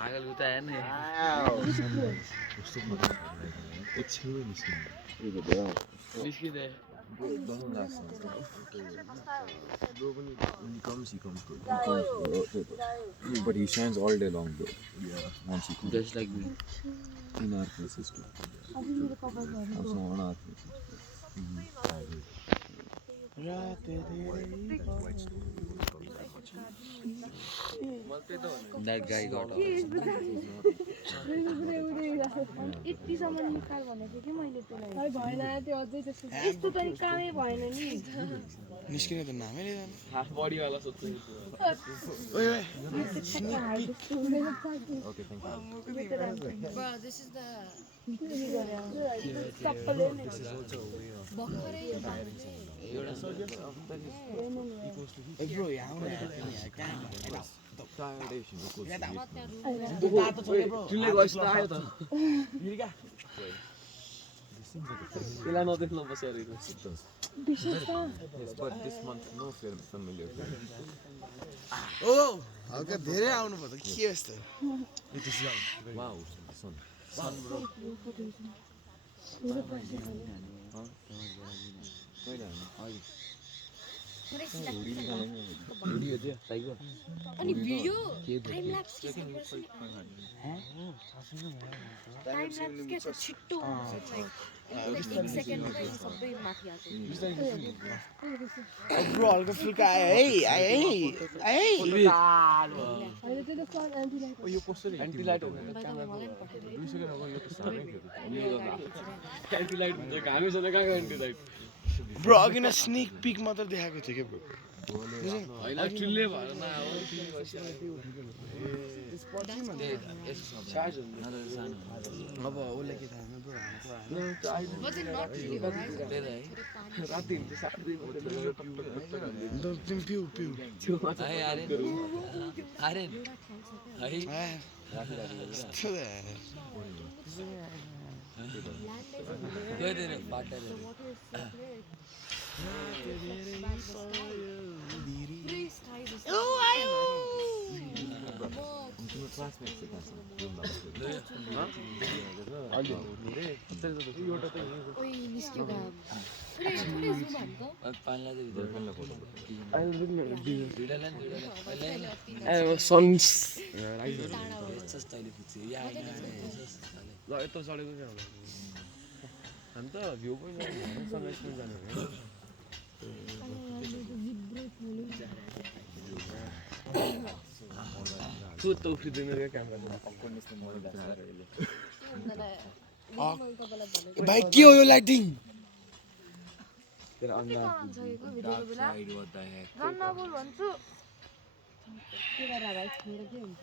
पागल उता है नि निस्किँदै When he comes good. But he shines all day long though. Yeah, once he comes. just like me In our places too. Also on our places. that guy got off यतिसम्म निकाल भनेको कि मैले त्यसलाई भएन त्यो अझै त्यस्तो यस्तो त कामै भएन नि निस्किने त नामै लिँदैन हाफ बडी वाला सोच्छु ओए ओए Okay, thank you. Bro, this is the A bro यहाँ आउन यार कहाँ Tiredation equals to बाटो छोड्यो ब्रो तिमीले गइस् त आयो त मिरिका त्यसलाई नदेख्न बसेको Yes, but this month no familiar face. ओ हल्का धेरै आउनु पर्छ के यस्तो It is young. Wow, son. Video थियो टाइगर अनि भिडियो टाइम ल्याप्स के टाइम ल्याप्स के छ छिट्टो हुन्छ लाइक 1 सेकेन्डमै सबै माथि आउँछ ब्रो हल्का फुल्का आयो है यो कसरी एन्टी लाइट हो मलाई पनि पठाइदिनु 2 सेकेन्ड अगाडि यो त साह्रै थियो एन्टी लाइट हुन्छ घामै छ त कहाँको एन्टी लाइट ब्रो अघि न स्नेक पिक मात्र देखाएको थियो के ब्रो हैन चिल्ले भएर न अब उसले के थाहा ब्रो राति हुन्छ 7:30 तिमी पिउ पिउ आर्यन है गइदिनु पार्टनर तिम्रो क्लासमेट्स ओइ निस्क्यो गा थोरै थोरै जुम भन्नु पानीलाई सन्स तैँले पुग्छ या ल यत्रो चढेको क्या हामी त भ्यू पनि सनराइज पनि जाने हो त उफ्रिँदैन क्या क्यामेरा भाइ के हो यो लाइटिङ नबोल भन्छु के गरेर भाइ छोडेर के हुन्छ